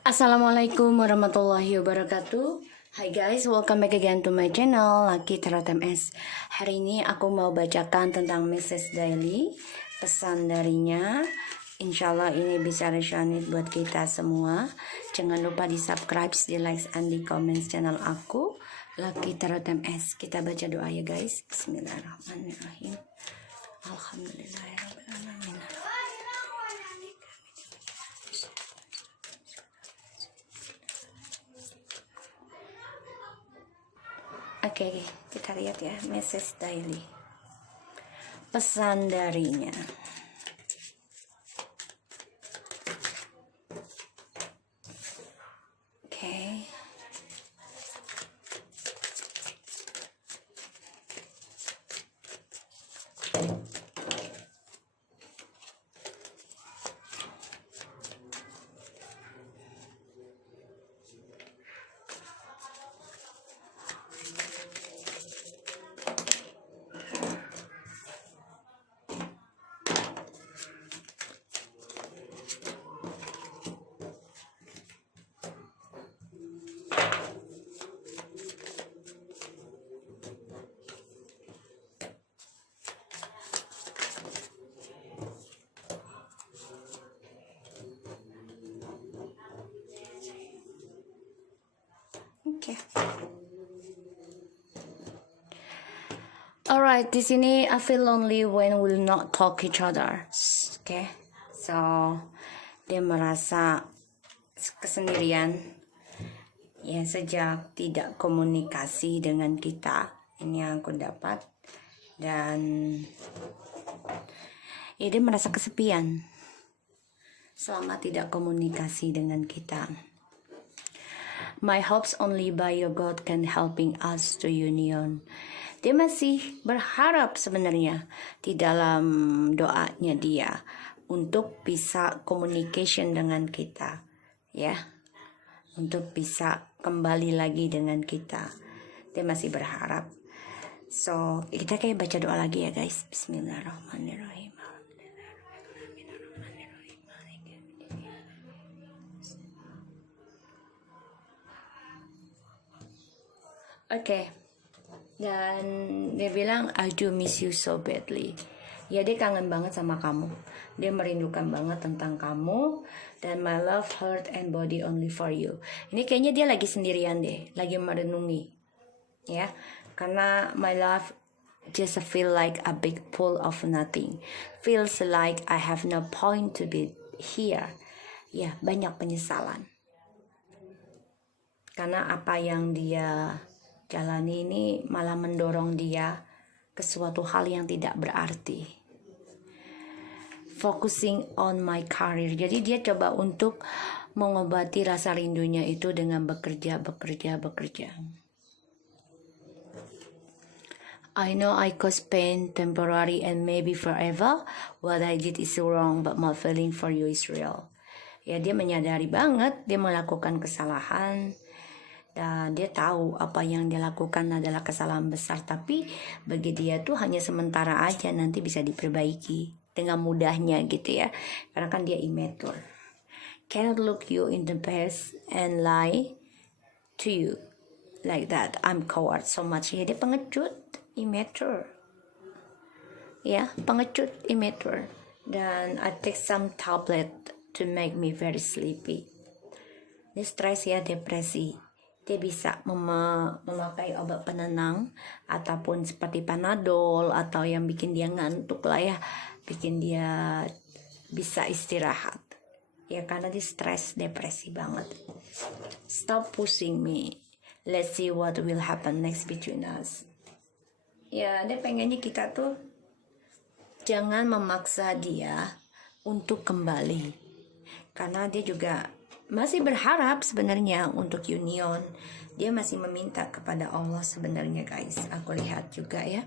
Assalamualaikum warahmatullahi wabarakatuh. Hai guys, welcome back again to my channel Lucky Tarot MS. Hari ini aku mau bacakan tentang message daily, pesan darinya. Insya Allah ini bisa resonate buat kita semua. Jangan lupa di subscribe, di like, and di comment channel aku Lucky Tarot MS. Kita baca doa ya guys. Bismillahirrahmanirrahim. Alhamdulillahirrahmanirrahim. Oke, kita lihat ya message daily. Pesan darinya. Oke. Oke. Alright, di sini I feel lonely when we will not talk each other. Oke. So, dia merasa kesendirian ya sejak tidak komunikasi dengan kita. Ini yang aku dapat. Dan ya dia merasa kesepian selama tidak komunikasi dengan kita. My hopes only by your God can helping us to union. Dia masih berharap sebenarnya di dalam doanya dia untuk bisa communication dengan kita, ya, untuk bisa kembali lagi dengan kita. Dia masih berharap. So kita kayak baca doa lagi ya guys. Bismillahirrahmanirrahim. Oke. Dan dia bilang I do miss you so badly. Ya dia kangen banget sama kamu. Dia merindukan banget tentang kamu. Dan my love, heart, and body only for you. Ini kayaknya dia lagi sendirian deh. Lagi merenungi. Ya. Karena my love just feel like a big pool of nothing. Feels like I have no point to be here. Ya banyak penyesalan. Karena apa yang dia jalani ini malah mendorong dia ke suatu hal yang tidak berarti. Focusing on my career. Jadi dia coba untuk mengobati rasa rindunya itu dengan bekerja. I know I caused pain temporary and maybe forever. What I did is wrong, but my feeling for you is real. Ya dia menyadari banget dia melakukan kesalahan. Dan dia tahu apa yang dia lakukan adalah kesalahan besar, tapi bagi dia tuh hanya sementara aja, nanti bisa diperbaiki dengan mudahnya gitu ya, karena kan dia immature. Cannot look you in the face and lie to you like that. I'm coward so much. Ya dia pengecut, immature. Ya pengecut, immature. Dan I take some tablet to make me very sleepy. Dia stres ya, depresi. Dia bisa memakai obat penenang ataupun seperti Panadol atau yang bikin dia ngantuk lah ya, bikin dia bisa istirahat ya, karena dia stres, depresi banget. Stop pushing me, let's see what will happen next between us. Ya dia pengennya kita tuh jangan memaksa dia untuk kembali, karena dia juga masih berharap sebenarnya untuk union. Dia masih meminta kepada Allah sebenarnya guys. Aku lihat juga ya.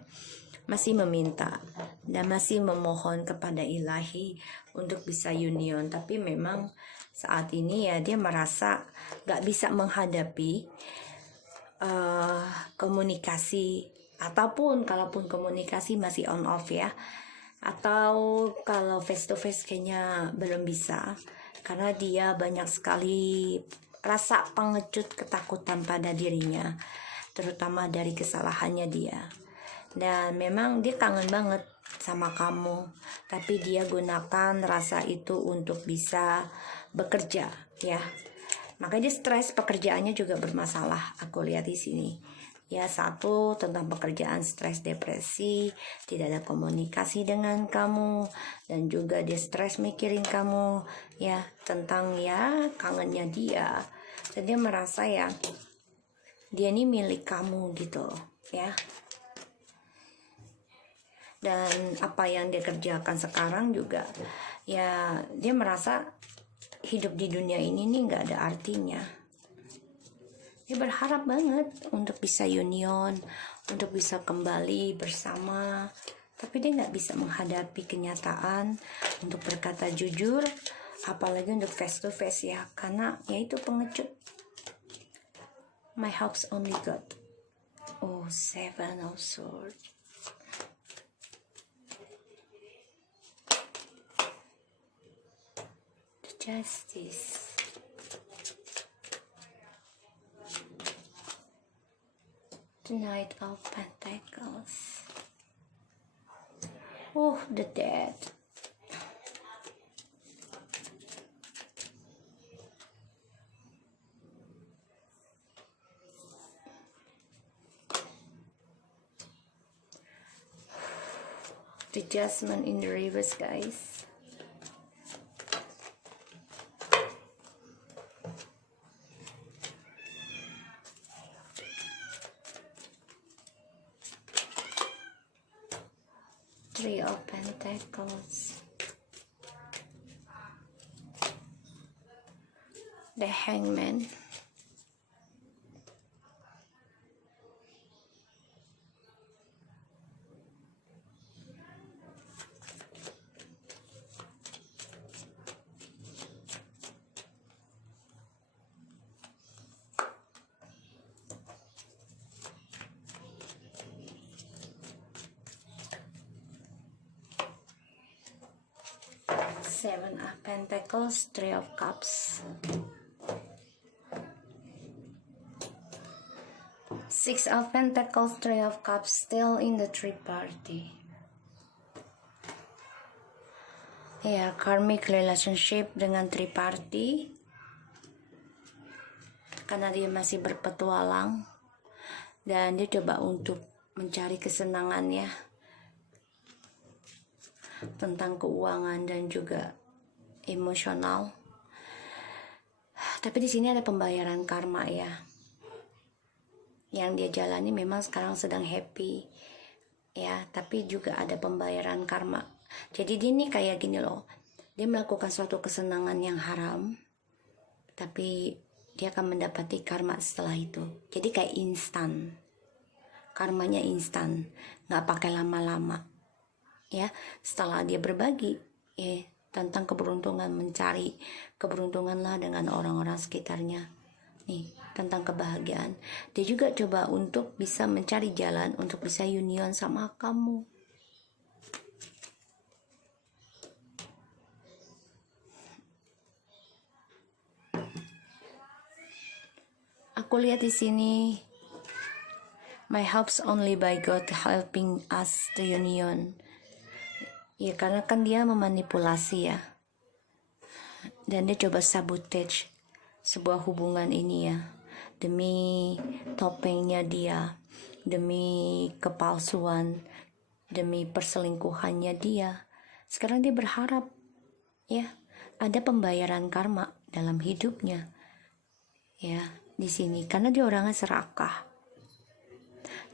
Masih meminta dan masih memohon kepada ilahi untuk bisa union. Tapi memang saat ini ya dia merasa gak bisa menghadapi komunikasi. Ataupun kalaupun komunikasi masih on off ya. Atau kalau face to face kayaknya belum bisa. karena dia banyak sekali rasa pengecut ketakutan pada dirinya, terutama dari kesalahannya dia. Dan memang dia kangen banget sama kamu, tapi dia gunakan rasa itu untuk bisa bekerja, ya. Makanya dia stres, pekerjaannya juga bermasalah. Aku lihat di sini. Ya, satu tentang pekerjaan, stres, depresi, tidak ada komunikasi dengan kamu, dan juga dia stres mikirin kamu, ya, tentang ya kangennya dia. Dan dia merasa ya dia ini milik kamu gitu, ya. Dan apa yang dia kerjakan sekarang juga, ya dia merasa hidup di dunia ini nih nggak ada artinya. Dia berharap banget untuk bisa union, untuk bisa kembali bersama, tapi dia nggak bisa menghadapi kenyataan untuk berkata jujur, apalagi untuk face to face, ya, karena ya itu pengecut. My hopes only God. Oh, Seven of Swords. The Justice. The Knight of Pentacles. Oh, the Dead. The Judgment in the reverse, guys. Three of Pentacles. The Hangman. Seven of Pentacles, Three of Cups. Six of Pentacles, Three of Cups, still in the tripartite. Ya, karmic relationship dengan tripartite. Karena dia masih berpetualang dan dia coba untuk mencari kesenangannya tentang keuangan dan juga emosional. Tapi di sini ada pembayaran karma, ya. Yang dia jalani memang sekarang sedang happy, ya, tapi juga ada pembayaran karma. Jadi dia ini kayak gini loh. Dia melakukan suatu kesenangan yang haram, tapi dia akan mendapati karma setelah itu. Jadi kayak instan. Karmanya instan, nggak pakai lama-lama. Ya, setelah dia berbagi tentang keberuntungan, mencari keberuntunganlah dengan orang-orang sekitarnya nih, tentang kebahagiaan, dia juga coba untuk bisa mencari jalan untuk bisa union sama kamu. Aku lihat di sini, my hopes only by God helping us to union. Ya, karena kan dia memanipulasi, ya. Dan dia coba sabotage sebuah hubungan ini, ya. Demi topengnya dia, demi kepalsuan, demi perselingkuhannya dia. Sekarang dia berharap, ya, ada pembayaran karma dalam hidupnya. Ya, di sini karena dia orangnya serakah.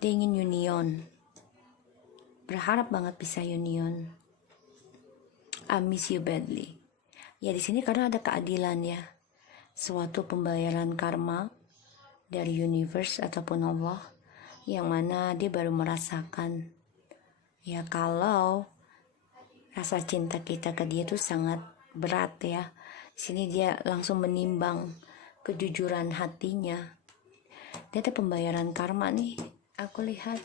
Dia ingin union. Berharap banget bisa union. I miss you badly. Ya, di sini karena ada keadilan, ya. Suatu pembayaran karma dari universe ataupun Allah, yang mana dia baru merasakan, ya, kalau rasa cinta kita ke dia tuh sangat berat, ya. Di sini dia langsung menimbang kejujuran hatinya. Dia ada pembayaran karma nih. Aku lihat,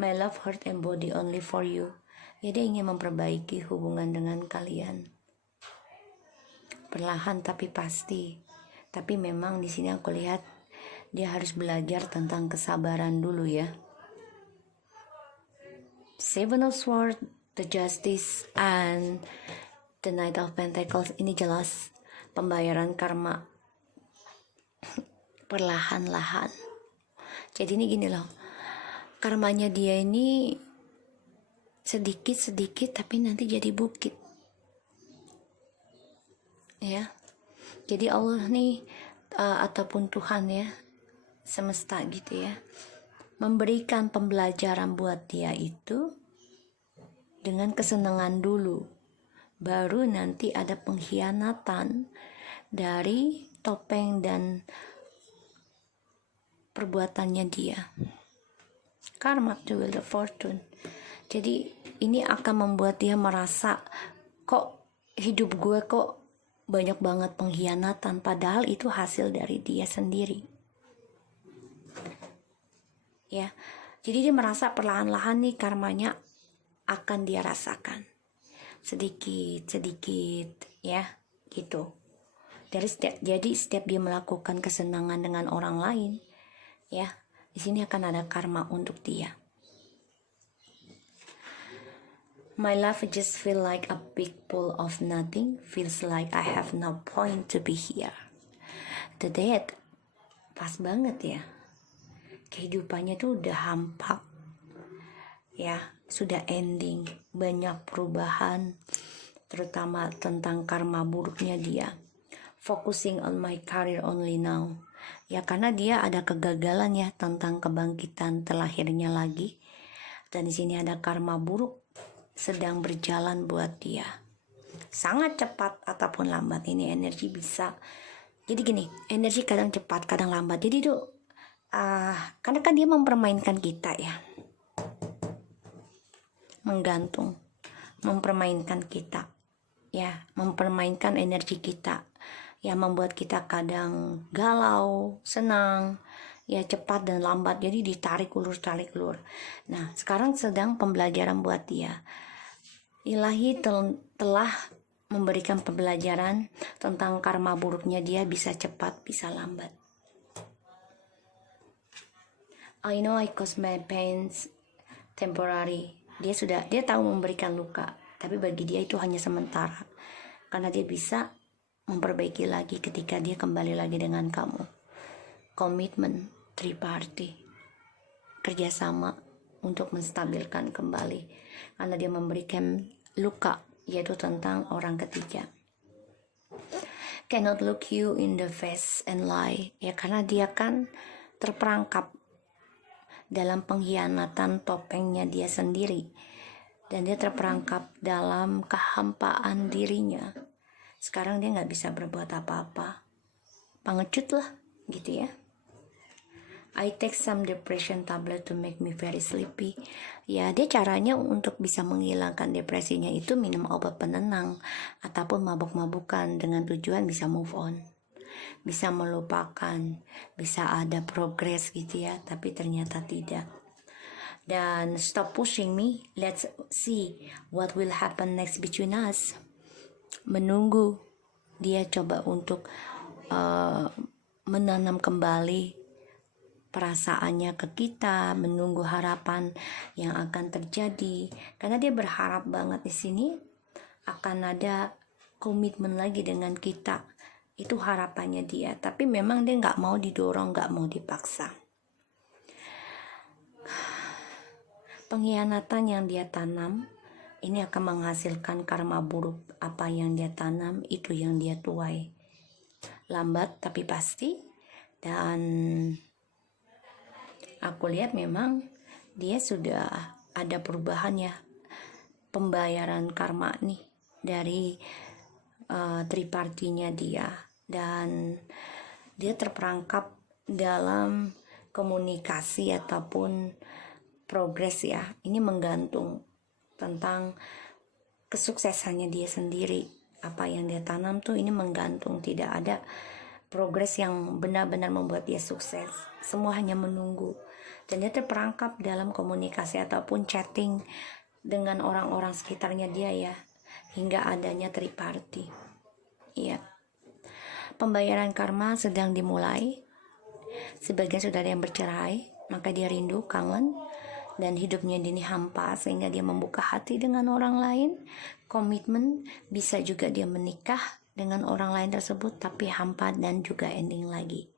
my love, heart, and body only for you. Ya, dia ingin memperbaiki hubungan dengan kalian. perlahan tapi pasti. Tapi memang di sini aku lihat dia harus belajar tentang kesabaran dulu ya. Seven of Swords, the Justice, and the Knight of Pentacles, ini jelas pembayaran karma perlahan-lahan. Jadi ini gini loh, karmanya dia ini sedikit-sedikit tapi nanti jadi bukit ya. Jadi Allah nih ataupun Tuhan ya, semesta gitu ya, memberikan pembelajaran buat dia itu dengan kesenangan dulu, baru nanti ada pengkhianatan dari topeng dan perbuatannya dia. Karma to Wheel of Fortune. Jadi ini akan membuat dia merasa, kok hidup gue kok banyak banget pengkhianatan, padahal itu hasil dari dia sendiri ya. Jadi dia merasa perlahan-lahan nih karmanya akan dia rasakan sedikit-sedikit ya gitu. Jadi setiap dia melakukan kesenangan dengan orang lain ya, di sini akan ada karma untuk dia. My life just feel like a big pool of nothing, feels like I have no point to be here. The Death, pas banget ya. Kehidupannya tuh udah hampa, ya, sudah ending, banyak perubahan, terutama tentang karma buruknya dia. Focusing on my career only now. Ya karena dia ada kegagalan ya tentang kebangkitan terlahirnya lagi. Dan di sini ada karma buruk sedang berjalan buat dia. Sangat cepat ataupun lambat, ini energi bisa. Jadi gini, energi kadang cepat, kadang lambat. Jadi tuh karena kan dia mempermainkan kita ya. Menggantung, mempermainkan kita. Ya, mempermainkan energi kita. Ya, membuat kita kadang galau, senang, ya cepat dan lambat. Jadi ditarik ulur, tarik ulur. Nah, sekarang sedang pembelajaran buat dia. Ilahi telah memberikan pembelajaran tentang karma buruknya dia, bisa cepat, bisa lambat. I know I cause my pains temporary. Dia tahu memberikan luka, tapi bagi dia itu hanya sementara. Karena dia bisa memperbaiki lagi ketika dia kembali lagi dengan kamu. Komitmen triparty, kerjasama untuk menstabilkan kembali. Karena dia memberikan luka, yaitu tentang orang ketiga. Cannot look you in the face and lie. Ya karena dia kan terperangkap dalam pengkhianatan topengnya dia sendiri. Dan dia terperangkap dalam kehampaan dirinya. Sekarang dia gak bisa berbuat apa-apa. Pengecut lah gitu ya. I take some depression tablet to make me very sleepy. Ya, dia caranya untuk bisa menghilangkan depresinya itu minum obat penenang ataupun mabuk-mabukan dengan tujuan bisa move on, bisa melupakan, bisa ada progres gitu ya, tapi ternyata tidak. Dan stop pushing me, let's see what will happen next between us. Menunggu, dia coba untuk menanam kembali perasaannya ke kita, menunggu harapan yang akan terjadi. Karena dia berharap banget di sini akan ada komitmen lagi dengan kita. Itu harapannya dia. Tapi memang dia nggak mau didorong, nggak mau dipaksa. Pengkhianatan yang dia tanam ini akan menghasilkan karma buruk. Apa yang dia tanam itu yang dia tuai. Lambat tapi pasti. Dan aku lihat memang dia sudah ada perubahan ya, pembayaran karma nih dari tripartinya dia. Dan dia terperangkap dalam komunikasi ataupun progres ya. Ini menggantung tentang kesuksesannya dia sendiri. Apa yang dia tanam tuh ini menggantung, tidak ada progres yang benar-benar membuat dia sukses. Semua hanya menunggu. Dan dia terperangkap dalam komunikasi ataupun chatting dengan orang-orang sekitarnya dia ya, hingga adanya triparty. Iya, pembayaran karma sedang dimulai. Sebagian sudah ada yang bercerai, maka dia rindu, kangen, dan hidupnya ini hampa sehingga dia membuka hati dengan orang lain. Komitmen, bisa juga dia menikah dengan orang lain tersebut tapi hampa dan juga ending lagi.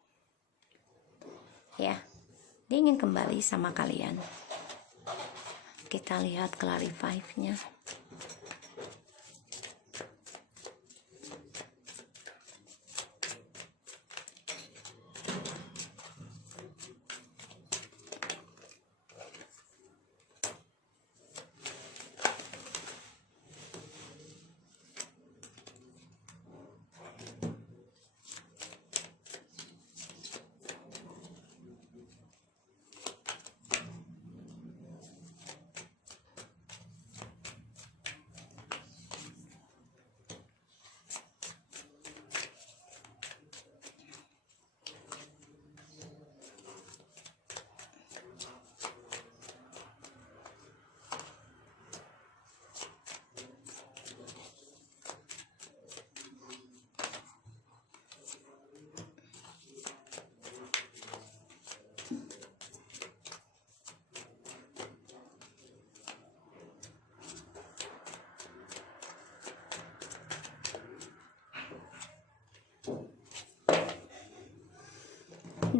Ya, dia ingin kembali sama kalian. Kita lihat clarify-nya.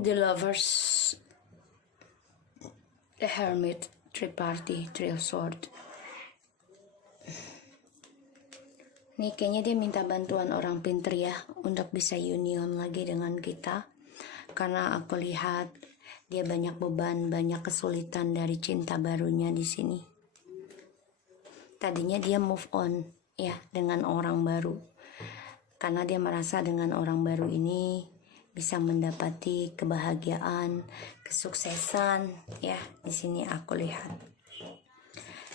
The Lovers, The Hermit, Three Party, Three of Swords. Nih kayaknya dia minta bantuan orang pinter ya untuk bisa union lagi dengan kita. Karena aku lihat dia banyak beban, banyak kesulitan dari cinta barunya di sini. Tadinya dia move on ya dengan orang baru. Karena dia merasa dengan orang baru ini bisa mendapati kebahagiaan, kesuksesan ya. Di sini aku lihat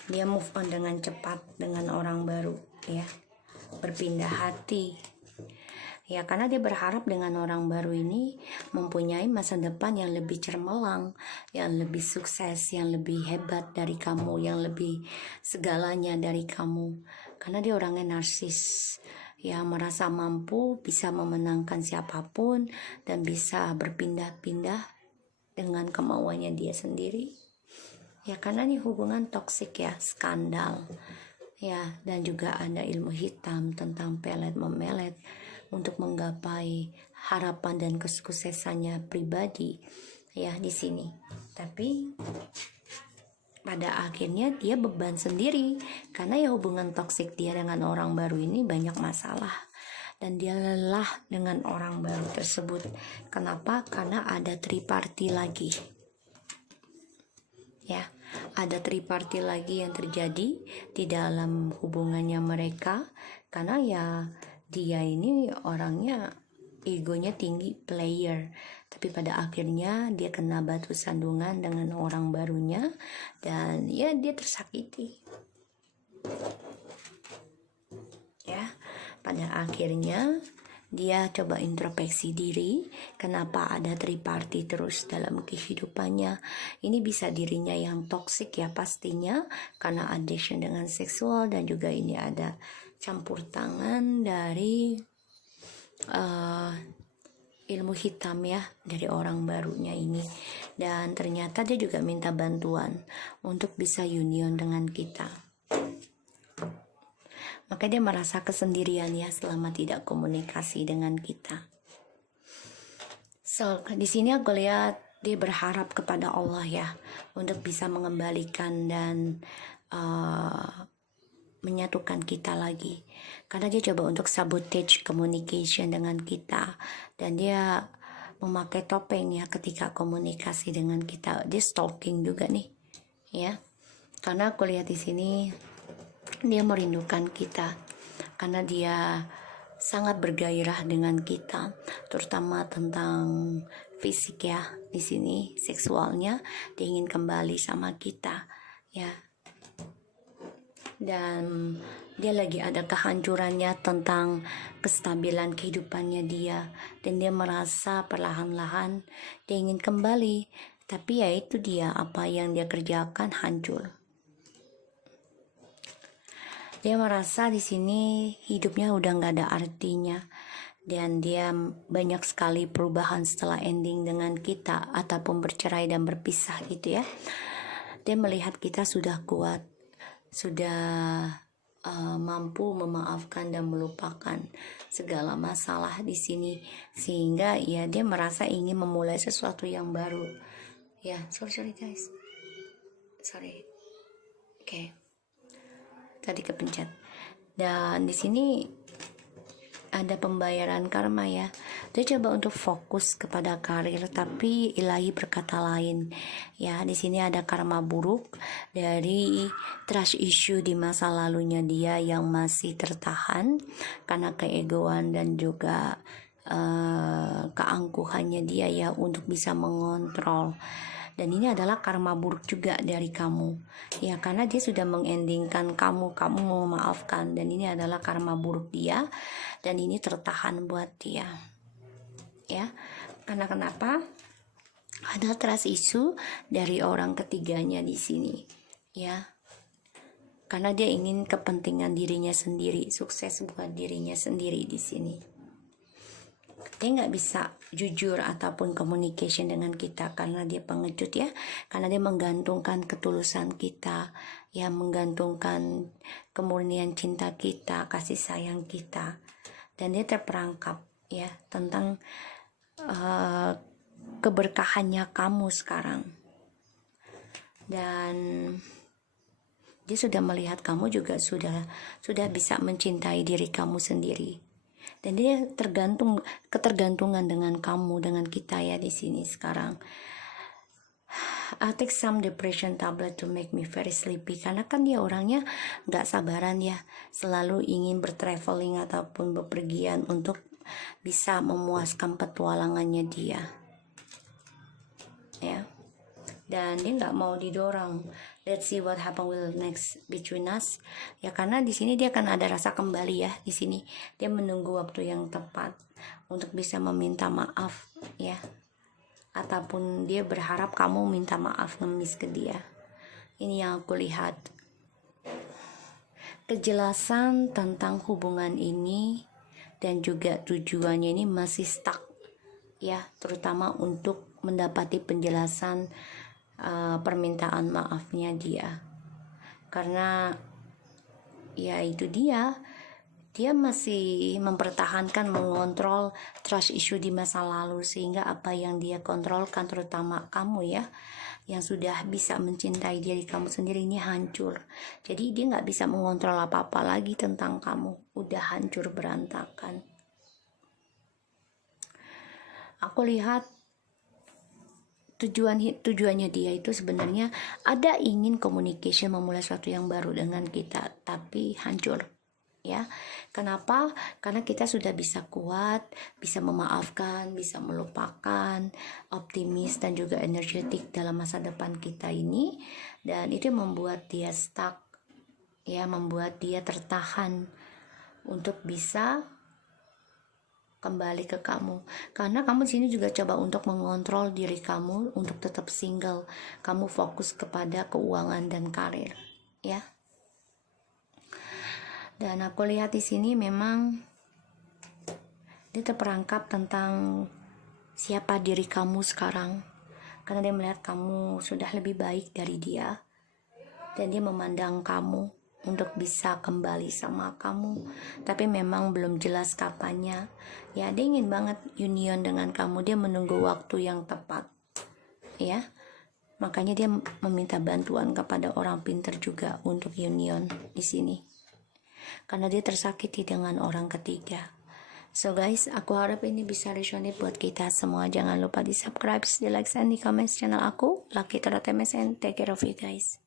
dia move on dengan cepat dengan orang baru ya, berpindah hati ya, karena dia berharap dengan orang baru ini mempunyai masa depan yang lebih cemerlang, yang lebih sukses, yang lebih hebat dari kamu, yang lebih segalanya dari kamu. Karena dia orangnya narsis ya, merasa mampu bisa memenangkan siapapun dan bisa berpindah-pindah dengan kemauannya dia sendiri ya. Karena ini hubungan toksik ya, skandal ya, dan juga ada ilmu hitam tentang pelet memelet untuk menggapai harapan dan kesuksesannya pribadi ya di sini. Tapi pada akhirnya dia beban sendiri karena ya hubungan toksik dia dengan orang baru ini banyak masalah dan dia lelah dengan orang baru tersebut. Kenapa? Karena ada triparty lagi ya, ada triparty lagi yang terjadi di dalam hubungannya mereka. Karena ya dia ini orangnya egonya tinggi, player, tapi pada akhirnya dia kena batu sandungan dengan orang barunya dan ya dia tersakiti ya. Pada akhirnya dia coba introspeksi diri, kenapa ada triparty terus dalam kehidupannya. Ini bisa dirinya yang toksik ya pastinya, karena addiction dengan seksual, dan juga ini ada campur tangan dari ilmu hitam ya dari orang barunya ini. Dan ternyata dia juga minta bantuan untuk bisa union dengan kita. Maka dia merasa kesendirian ya selama tidak komunikasi dengan kita. So, di sini aku lihat dia berharap kepada Allah ya untuk bisa mengembalikan dan menyatukan kita lagi. Karena dia coba untuk sabotage communication dengan kita dan dia memakai topeng ya ketika komunikasi dengan kita. Dia stalking juga nih ya. Karena aku lihat di sini dia merindukan kita karena dia sangat bergairah dengan kita, terutama tentang fisik ya. Di sini seksualnya dia ingin kembali sama kita ya. Dan dia lagi ada kehancurannya tentang kestabilan kehidupannya dia, dan dia merasa perlahan-lahan dia ingin kembali, tapi ya itu dia, apa yang dia kerjakan hancur. Dia merasa di sini hidupnya udah nggak ada artinya dan dia banyak sekali perubahan setelah ending dengan kita ataupun bercerai dan berpisah gitu ya. Dia melihat kita sudah kuat, sudah mampu memaafkan dan melupakan segala masalah di sini, sehingga ya dia merasa ingin memulai sesuatu yang baru. Ya, sorry guys, sorry. Oke. Tadi kepencet. Dan di sini ada pembayaran karma ya. Dia coba untuk fokus kepada karir, tapi ilahi berkata lain. Ya, di sini ada karma buruk dari trust issue di masa lalunya dia yang masih tertahan karena keegoan dan juga keangkuhannya dia ya untuk bisa mengontrol. Dan ini adalah karma buruk juga dari kamu ya, karena dia sudah mengendingkan kamu mau memaafkan, dan ini adalah karma buruk dia, dan ini tertahan buat dia ya. Karena kenapa? Ada trust issue dari orang ketiganya di sini ya, karena dia ingin kepentingan dirinya sendiri, sukses buat dirinya sendiri di sini. Dia nggak bisa jujur ataupun communication dengan kita karena dia pengecut ya, karena dia menggantungkan ketulusan kita ya, menggantungkan kemurnian cinta kita, kasih sayang kita, dan dia terperangkap ya tentang keberkahannya kamu sekarang. Dan dia sudah melihat kamu juga sudah bisa mencintai diri kamu sendiri. Dan dia ketergantungan dengan kamu, dengan kita ya di sini sekarang. I take some depression tablet to make me very sleepy, karena kan dia orangnya nggak sabaran ya, selalu ingin bertraveling ataupun bepergian untuk bisa memuaskan petualangannya dia ya. Dan dia nggak mau didorong. Let's see what happen will next between us ya, karena di sini dia akan ada rasa kembali ya. Di sini dia menunggu waktu yang tepat untuk bisa meminta maaf ya, ataupun dia berharap kamu minta maaf, ngemis ke dia. Ini yang aku lihat. Kejelasan tentang hubungan ini dan juga tujuannya ini masih stuck ya, terutama untuk mendapati penjelasan permintaan maafnya dia, karena ya itu dia masih mempertahankan, mengontrol trust issue di masa lalu, sehingga apa yang dia kontrolkan, terutama kamu ya yang sudah bisa mencintai diri kamu sendiri, ini hancur. Jadi dia nggak bisa mengontrol apa-apa lagi tentang kamu, udah hancur berantakan. Aku lihat tujuannya dia itu sebenarnya ada ingin communication, memulai sesuatu yang baru dengan kita, tapi hancur ya. Kenapa? Karena kita sudah bisa kuat, bisa memaafkan, bisa melupakan, optimis dan juga energetik dalam masa depan kita ini, dan itu membuat dia stuck ya, membuat dia tertahan untuk bisa kembali ke kamu. Karena kamu di sini juga coba untuk mengontrol diri kamu untuk tetap single. Kamu fokus kepada keuangan dan karir, ya. Dan aku lihat di sini memang dia terperangkap tentang siapa diri kamu sekarang. Karena dia melihat kamu sudah lebih baik dari dia, dan dia memandang kamu untuk bisa kembali sama kamu, tapi memang belum jelas kapannya ya. Dia ingin banget union dengan kamu, dia menunggu waktu yang tepat ya, makanya dia meminta bantuan kepada orang pintar juga untuk union di sini, karena dia tersakiti dengan orang ketiga. So guys, aku harap ini bisa resonate buat kita semua. Jangan lupa di subscribe, di like, dan di comment channel aku, Lucky Tarot MSN. Take care of you guys.